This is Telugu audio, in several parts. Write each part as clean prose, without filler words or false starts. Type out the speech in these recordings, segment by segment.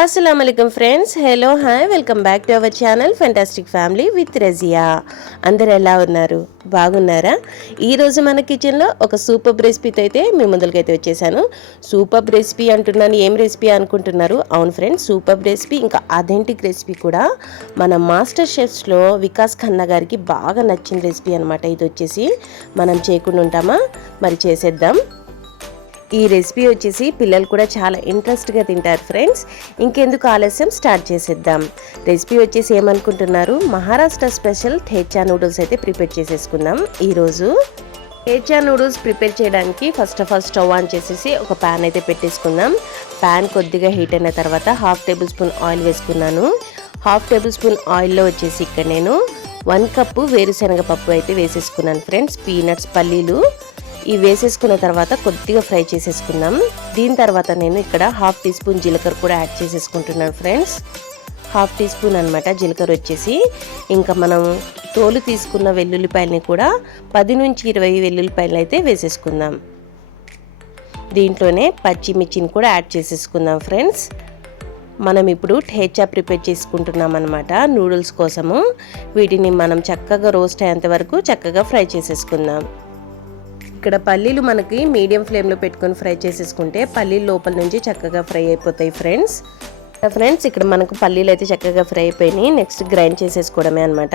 अस्सलामुअलैकुम friends hello hi welcome back to our channel fantastic family with Razia అందరూ ఎలా ఉన్నారు బాగున్నారా ఈ రోజు మన కిచెన్ లో ఒక సూపర్ రెసిపీతో అయితే మీ ముందుకైతే వచ్చేసాను సూపర్ రెసిపీ అంటున్నాను ఏం రెసిపీ అనుకుంటున్నారు అవును ఫ్రెండ్స్ సూపర్ రెసిపీ ఇంకా అథెంటిక్ రెసిపీ కూడా మన మాస్టర్ షెఫ్స్ లో వికాస్ ఖన్నా గారికి బాగా నచ్చిన రెసిపీ అన్నమాట ఇది వచ్చేసి మనం చేయకుండా ఉంటామా మరి చేసేద్దాం ఈ రెసిపీ వచ్చేసి పిల్లలు కూడా చాలా ఇంట్రెస్ట్గా తింటారు ఫ్రెండ్స్ ఇంకెందుకు ఆలస్యం స్టార్ట్ చేసేద్దాం రెసిపీ వచ్చేసి ఏమనుకుంటున్నారు మహారాష్ట్ర స్పెషల్ ఠేచా నూడిల్స్ అయితే ప్రిపేర్ చేసేసుకుందాం ఈరోజు ఠేచా నూడిల్స్ ప్రిపేర్ చేయడానికి first of all stove on చేసేసి ఒక ప్యాన్ అయితే పెట్టేసుకుందాం ప్యాన్ కొద్దిగా హీట్ అయిన తర్వాత 1/2 టేబుల్ స్పూన్ ఆయిల్ వేసుకున్నాను 1/2 టేబుల్ స్పూన్ ఆయిల్లో వచ్చేసి ఇక్కడ నేను 1 కప్పు వేరుశనగ పప్పు అయితే వేసేసుకున్నాను ఫ్రెండ్స్ పీనట్స్ పల్లీలు ఈ వేసేసుకున్న తర్వాత కొద్దిగా ఫ్రై చేసేసుకుందాం దీని తర్వాత నేను ఇక్కడ 1/2 టీ స్పూన్ జీలకర్ర కూడా యాడ్ చేసేసుకుంటున్నాను ఫ్రెండ్స్ 1/2 టీ స్పూన్ అనమాట జీలకర్ర వచ్చేసి ఇంకా మనం తోలు తీసుకున్న వెల్లుల్లిపాయలని కూడా 10 నుంచి 20 వెల్లుల్లిపాయలు అయితే వేసేసుకుందాం దీంట్లోనే పచ్చిమిర్చిని కూడా యాడ్ చేసేసుకుందాం ఫ్రెండ్స్ మనం ఇప్పుడు ఠేచా ప్రిపేర్ చేసుకుంటున్నాం అనమాట నూడిల్స్ కోసము వీటిని మనం చక్కగా రోస్ట్ అయ్యేంత వరకు చక్కగా ఫ్రై చేసేసుకుందాం ఇక్కడ పల్లీలు మనకి మీడియం ఫ్లేమ్లో పెట్టుకొని ఫ్రై చేసేసుకుంటే పల్లీలు లోపల నుంచి చక్కగా ఫ్రై అయిపోతాయి ఫ్రెండ్స్ ఇక్కడ మనకు పల్లీలు అయితే చక్కగా ఫ్రై అయిపోయినాయి నెక్స్ట్ గ్రైండ్ చేసేసుకోవడమే అనమాట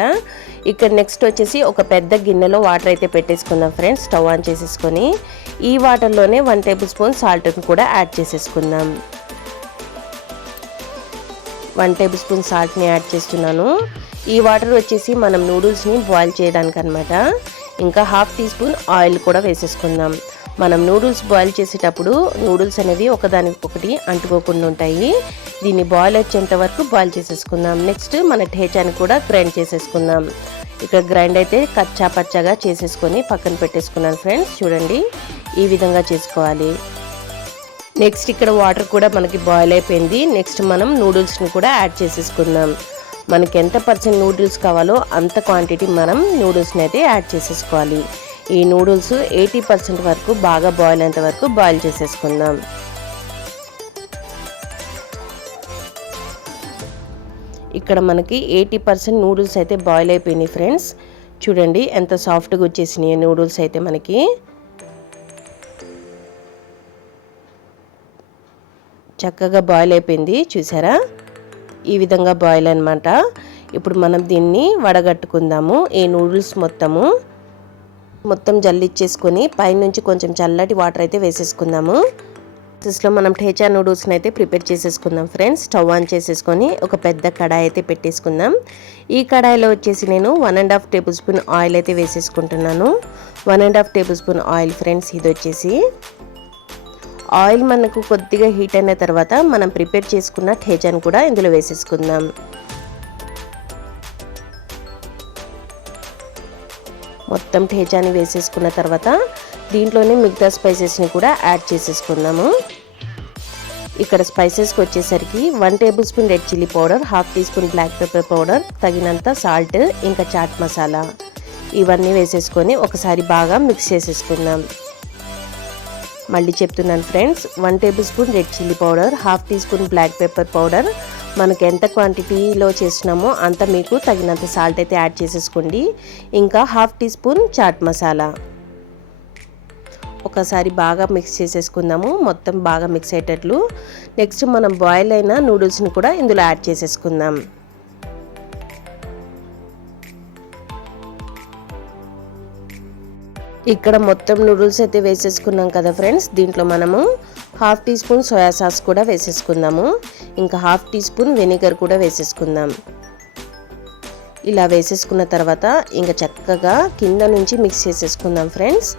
ఇక్కడ నెక్స్ట్ వచ్చేసి ఒక పెద్ద గిన్నెలో వాటర్ అయితే పెట్టేసుకుందాం ఫ్రెండ్స్ స్టవ్ ఆన్ చేసేసుకొని ఈ వాటర్లోనే 1 టేబుల్ స్పూన్ సాల్ట్ని కూడా యాడ్ చేసేసుకుందాం 1 టేబుల్ స్పూన్ సాల్ట్ని యాడ్ చేస్తున్నాను ఈ వాటర్ వచ్చేసి మనం నూడిల్స్ని బాయిల్ చేయడానికి అనమాట ఇంకా 1/2 టీ స్పూన్ ఆయిల్ కూడా వేసేసుకుందాం మనం నూడిల్స్ బాయిల్ చేసేటప్పుడు నూడిల్స్ అనేవి ఒకదానికొకటి అంటుకోకుండా ఉంటాయి దీన్ని బాయిల్ వచ్చేంత వరకు బాయిల్ చేసేసుకుందాం నెక్స్ట్ మన ఠేచాని కూడా గ్రైండ్ చేసేసుకుందాం ఇక్కడ గ్రైండ్ అయితే కచ్చా పచ్చగా చేసేసుకొని పక్కన పెట్టేసుకున్నాను ఫ్రెండ్స్ చూడండి ఈ విధంగా చేసుకోవాలి నెక్స్ట్ ఇక్కడ వాటర్ కూడా మనకి బాయిల్ అయిపోయింది నెక్స్ట్ మనం నూడిల్స్ని కూడా యాడ్ చేసేసుకుందాం మనకి ఎంత పర్సెంట్ నూడిల్స్ కావాలో అంత క్వాంటిటీ మనం నూడిల్స్ని అయితే యాడ్ చేసేసుకోవాలి ఈ నూడిల్స్ 80% వరకు బాగా బాయిల్ అయ్యేంత వరకు బాయిల్ చేసేసుకుందాం ఇక్కడ మనకి 80% నూడిల్స్ అయితే బాయిల్ అయిపోయినాయి ఫ్రెండ్స్ చూడండి ఎంత సాఫ్ట్గా వచ్చేసినాయి నూడిల్స్ అయితే మనకి చక్కగా బాయిల్ అయిపోయింది చూసారా ఈ విధంగా బాయిల్ అన్నమాట ఇప్పుడు మనం దీన్ని వడగట్టుకుందాము ఈ నూడిల్స్ మొత్తం జల్లిచ్చేసుకొని పైనుంచి కొంచెం చల్లటి వాటర్ అయితే వేసేసుకుందాము లో మనం ఠేచా నూడిల్స్ని అయితే ప్రిపేర్ చేసేసుకుందాం ఫ్రెండ్స్ స్టవ్ ఆన్ చేసేసుకొని ఒక పెద్ద కడాయి అయితే పెట్టేసుకుందాం ఈ కడాయిలో వచ్చేసి నేను 1.5 టేబుల్ స్పూన్ ఆయిల్ అయితే వేసేసుకుంటున్నాను 1.5 టేబుల్ స్పూన్ ఆయిల్ ఫ్రెండ్స్ ఇది వచ్చేసి ఆయిల్ మనకు కొద్దిగా హీట్ అయిన తర్వాత మనం ప్రిపేర్ చేసుకున్న ఠేచాని కూడా ఇందులో వేసేసుకుందాం మొత్తం ఠేచాని వేసేసుకున్న తర్వాత దీంట్లోనే మిగతా స్పైసెస్ని కూడా యాడ్ చేసేసుకుందాము ఇక్కడ స్పైసెస్కి వచ్చేసరికి 1 tablespoon red chilli powder 1/2 teaspoon black pepper powder తగినంత సాల్ట్ ఇంకా చాట్ మసాలా ఇవన్నీ వేసేసుకొని ఒకసారి బాగా మిక్స్ చేసేసుకుందాం మళ్ళీ చెప్తున్నాను friends 1 tablespoon red chilli powder 1/2 teaspoon black pepper powder మనకు ఎంత క్వాంటిటీలో చేసినామో అంత మీకు తగినంత సాల్ట్ అయితే యాడ్ చేసేసుకోండి ఇంకా 1/2 టీ స్పూన్ చాట్ మసాలా ఒకసారి బాగా మిక్స్ చేసేసుకుందాము మొత్తం బాగా మిక్స్ అయ్యేటట్లు నెక్స్ట్ మనం బాయిల్ అయిన నూడిల్స్ని కూడా ఇందులో యాడ్ చేసేసుకుందాం ఇక్కడ మొత్తం నూడిల్స్ అయితే వేసేసుకున్నాం కదా ఫ్రెండ్స్ దీంట్లో మనము 1/2 టీ స్పూన్ సోయా సాస్ కూడా వేసేసుకుందాము ఇంకా 1/2 టీ స్పూన్ వెనిగర్ కూడా వేసేసుకుందాం ఇలా వేసేసుకున్న తర్వాత ఇంకా చక్కగా కింద నుంచి మిక్స్ చేసేసుకుందాం ఫ్రెండ్స్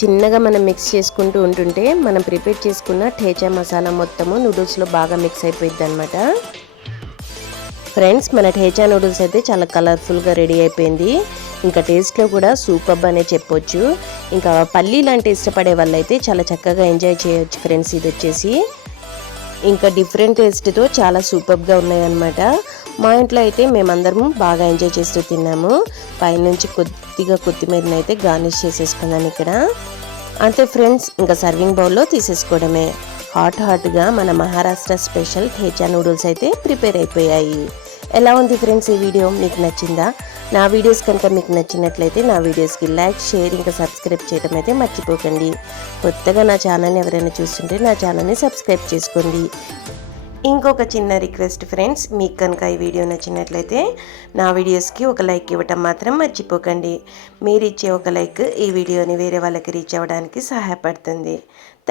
చిన్నగా మనం మిక్స్ చేసుకుంటూ ఉంటుంటే మనం ప్రిపేర్ చేసుకున్న ఠేచా మసాలా మొత్తము నూడిల్స్లో బాగా మిక్స్ అయిపోయింది అనమాట ఫ్రెండ్స్ మన ఠేచా నూడిల్స్ అయితే చాలా కలర్ఫుల్గా రెడీ అయిపోయింది ఇంకా టేస్ట్లో కూడా సూపర్ అనే చెప్పొచ్చు ఇంకా పల్లీ లాంటి ఇష్టపడే వాళ్ళైతే చాలా చక్కగా ఎంజాయ్ చేయొచ్చు ఫ్రెండ్స్ ఇది వచ్చేసి ఇంకా డిఫరెంట్ టేస్ట్తో చాలా సూపర్గా ఉన్నాయన్నమాట మా ఇంట్లో అయితే మేమందరం బాగా ఎంజాయ్ చేస్తూ తిన్నాము పైనుంచి కొద్దిగా కొత్తిమీరని అయితే గార్నిష్ చేసేసుకున్నాను ఇక్కడ అంతే ఫ్రెండ్స్ ఇంకా సర్వింగ్ బౌల్లో తీసేసుకోవడమే హాట్గా మన మహారాష్ట్ర స్పెషల్ ఠేచా నూడిల్స్ అయితే ప్రిపేర్ అయిపోయాయి. ఎలా ఉంది ఫ్రెండ్స్ ఈ వీడియో మీకు నచ్చిందా? నా వీడియోస్ కనుక మీకు నచ్చినట్లయితే నా వీడియోస్కి లైక్, షేర్ ఇంకా సబ్స్క్రైబ్ చేయడం అయితే మర్చిపోకండి. కొత్తగా నా ఛానల్ని ఎవరైనా చూస్తుంటే నా ఛానల్ని సబ్స్క్రైబ్ చేసుకోండి. ఇంకొక చిన్న రిక్వెస్ట్ ఫ్రెండ్స్, మీకు కనుక ఈ వీడియో నచ్చినట్లయితే నా వీడియోస్కి ఒక లైక్ ఇవ్వటం మాత్రం మర్చిపోకండి. మీరు ఇచ్చే ఒక లైక్ ఈ వీడియోని వేరే వాళ్ళకి రీచ్ అవ్వడానికి సహాయపడుతుంది.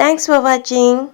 Thanks for watching.